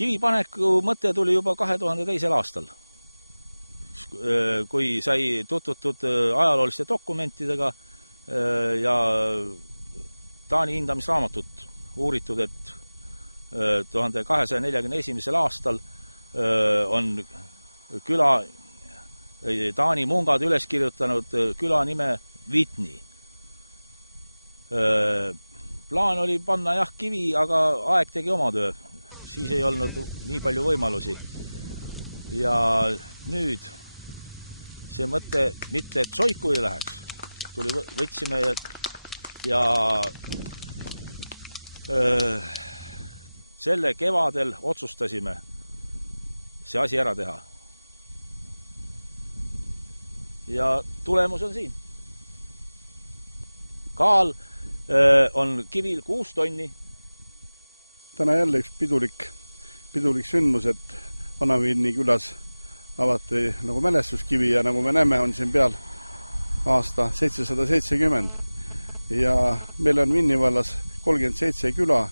Kivipaneku mõte tuli juba 2002. aastal, kui sai tutvutud ajalooliste dokumentidega ja Taani hindamisraamatut uuritud, et 1241. aastal on küla Taani mungad üles kirjutanud küla nime Vitni. Plaan oli panna jah kivi, aga aeg tegi oma töö. Siis ei olnud nii palju võimalusi. Ja nüüd see mõte mitte, et soiku ei läheks. Võtsime ja selle kevadel otsustasime see asi ära teha. Ja tulemus on siin. Kaal on kivil 6 tonni. Täna jälle üks pidulik sündmus, et Vanavinni külas avati nagu mälestuskivi ja nagu me näeme, on siin peal aasta 770. Ja meil on Vinni vallas 37 küla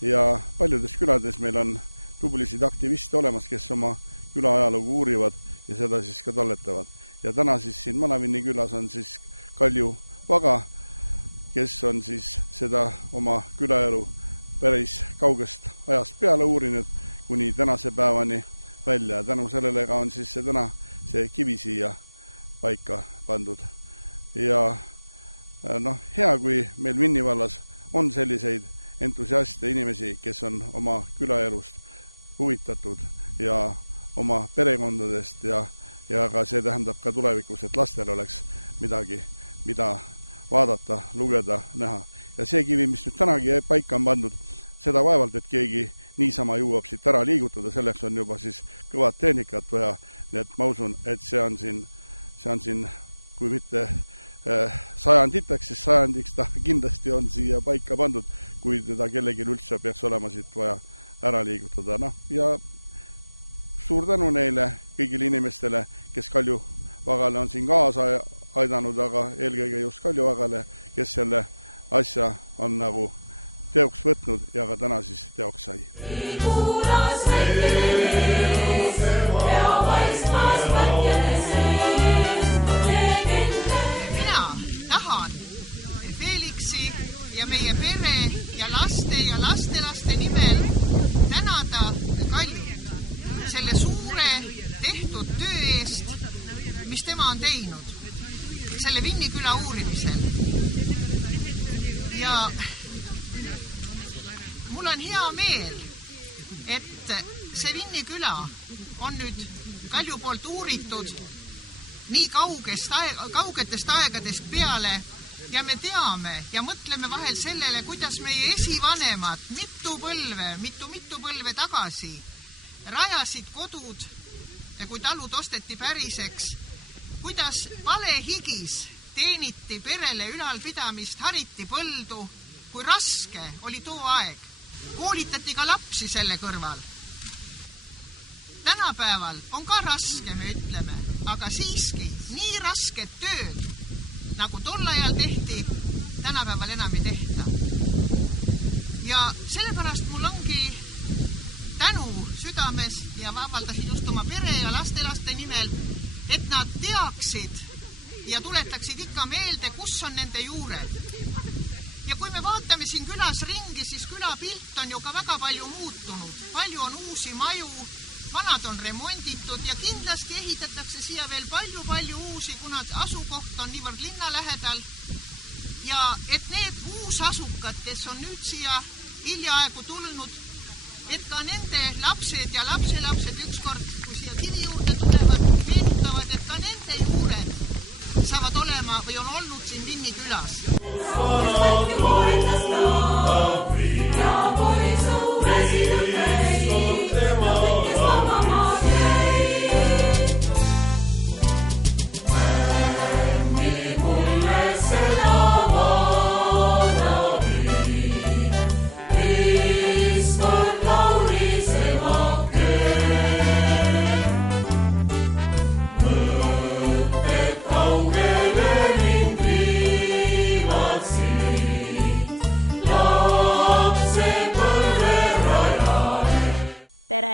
ja paljudes külades meil on tublisid aktiviste olemas, kes oma küla ajalugu uurivad ja seda siis ka talletavad. Ja täna siis siin Vanavinni külas on siis Kalju Vaga, kes on siis seda oma külaelu päris kaugest ajast peale uurinud kuni tänase päevani välja. Ja tänu sellele ka on siis see kivi siia paika pandud. Ja hea, kui meil Vinni vallas on selliseid entusiaste inimesi, kes on oma külaelust huvitatud ja oma perekondadest ja ka see tähendab ka tulevikus, et lastel oleks midagi, mida vaadata, lugeda, näha. Ja see kivi, mis nüüd tänagi paika on pandud, seda vaevalt, et keegi niisama jõuab siit ära liigutada, selleks on juba siis kõvad tehnikat vaja, nii et ma usun, et see on siin kui mitte sajanditeks, siis sajandiks ta kindlasti on siia paika pandud, kui teda kellelgi üldse peaks olema siit vaja ära liigutada. Ja suur tänu neile kõigile inimestele, kes Kalju Vagale on siin kaasa aidanud, aga eelkõige just Kalju Vagale, kes selle asja on nagu teoks võtnud ja ka täna siis teoks sai. Mina tahan Felixi ja meie pere ja laste ja lastelaste nimel tänada Kalju selle suure tehtud töö eest, mis tema on teinud selle Vinni küla uurimisel. Ja mul on hea meel, et see Vinni küla on nüüd Kalju poolt uuritud nii kaugetest aegadest peale ja me teame ja mõtleme vahel sellele, kuidas meie esivanemad mitu põlve tagasi rajasid kodud ja kui talud osteti päriseks, kuidas valehigis teeniti perele ülalpidamist, hariti põldu, kui raske oli too aeg. Koolitati ka lapsi selle kõrval. Tänapäeval on ka raske, me ütleme, aga siiski nii rasket tööd, nagu tol ajal tehti, tänapäeval enam ei tehta. Ja sellepärast mul ongi tänu südames ja avaldasin just oma pere ja lastelaste nimel, et nad teaksid ja tuletaksid ikka meelde, kus on nende juured. Ja kui me vaatame siin külas ringi, siis külapilt on ju ka väga palju muutunud. Palju on uusi maju, vanad on remonditud ja kindlasti ehitatakse siia veel palju uusi, kuna asukoht on niivõrd linna lähedal. Ja et need uusasukad, kes on nüüd siia hiljaaegu tulnud, et ka nende lapsed ja lapselapsed ükskord, kui siia kivi juurde tulevad, meenutavad, et ka nende juured saavad olema või on olnud siin Vinni külas.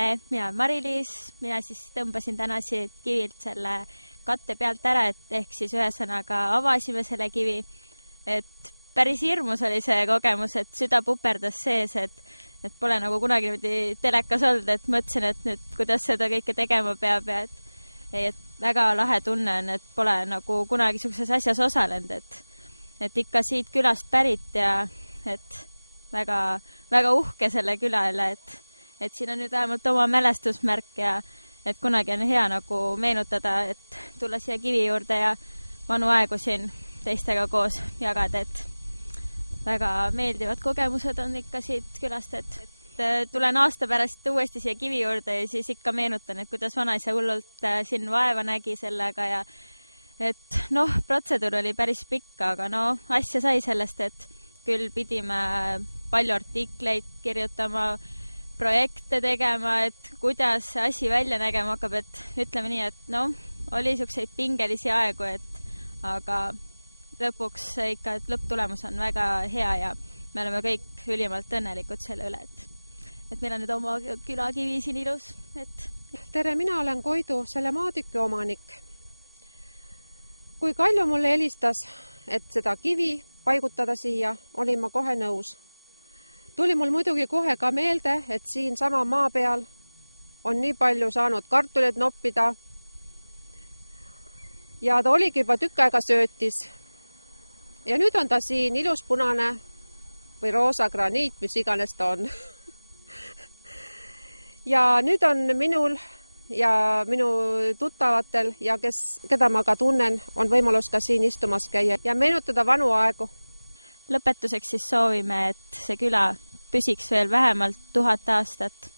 tere, mina olen Mari-Liis, mina siis tõmbasin täna siit kivilt selle katte pealt ära, et ehk siis ühesõnaga avasime selle kivi, et päris hirmus oli see kogemus, et süda puperdas sees, et pole nagu kunagi niimoodi telekas olnud, et mõtlesin, et nüüd kuidas seda kõike tegema peab ja et väga lahe tunne on, et pole nagu kunagi sellises asjas osalenud, et ikka siit külast pärit ja et väga, väga uhke selle küla üle, et siin on nüüd vähemalt oma mälestusmärk ja et kunagi on hea nagu meenutada, et tulla siia kivi juurde ja vanu aegu siin teistega koos jagada, et väga meeldivad kogemused on ikka siit külast, et tulen aasta pärast uuesti siia kivi juurde ja siis ikka meenutan, et kuidas vanaisa hullult siin vaeva nägi sellega ja et noh, protseduur oli päris pikk, aga no asja sai sellest, et küll pidime palju artikleid kirjutama, projekte tegema, et kuidas see asi välja nägema hakkab, et ütleme nii, et noh, oli selliseid pingelisi aegu, aga lõpuks ikka, et lõpptulemus on väga hea ja me oleme kõik ülimalt õnnelikud selle üle, et meil on nüüd oma külakivi siin ilus, et... Tere, mina olen Koidu, selle maatüki omanik. Kui Kalju mulle helistas, et seda kivi paigutada siia, olin ma kohe nõus. Tuli mul muidugi kohe ka meelde, et siin sama maa peal on nii palju saanud kartuleid noppida ja ta oligi juba tükk aega söötis. Ja nüüd on ta siin ilus punane või roosa graniit, mis iganes ta on. Ja nüüd on minul ja minu tuttavatel ja keda ma ka tunnen, on võimalus ka siin istumas käia ja meenutada vanu aegu. Lõpetuseks siis soovime, et see küla püsiks veel vähemalt 1000 aastat.